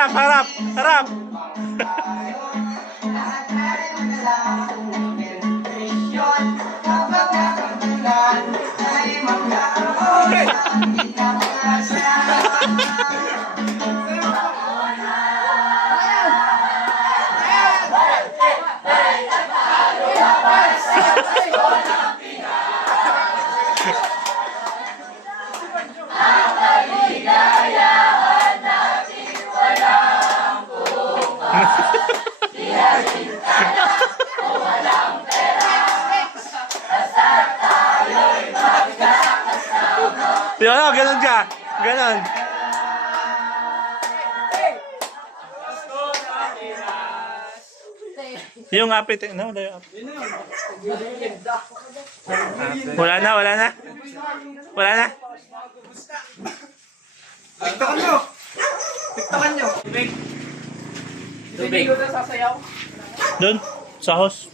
harap, harap, harap. Ha ha ha! Yun, oh, ganun ka. Ganun. Yung apit, no? Wala yung apit. Wala na, wala na. Wala na. Tiktokan nyo! Tiktokan nyo! Tubig. Doon, sa house.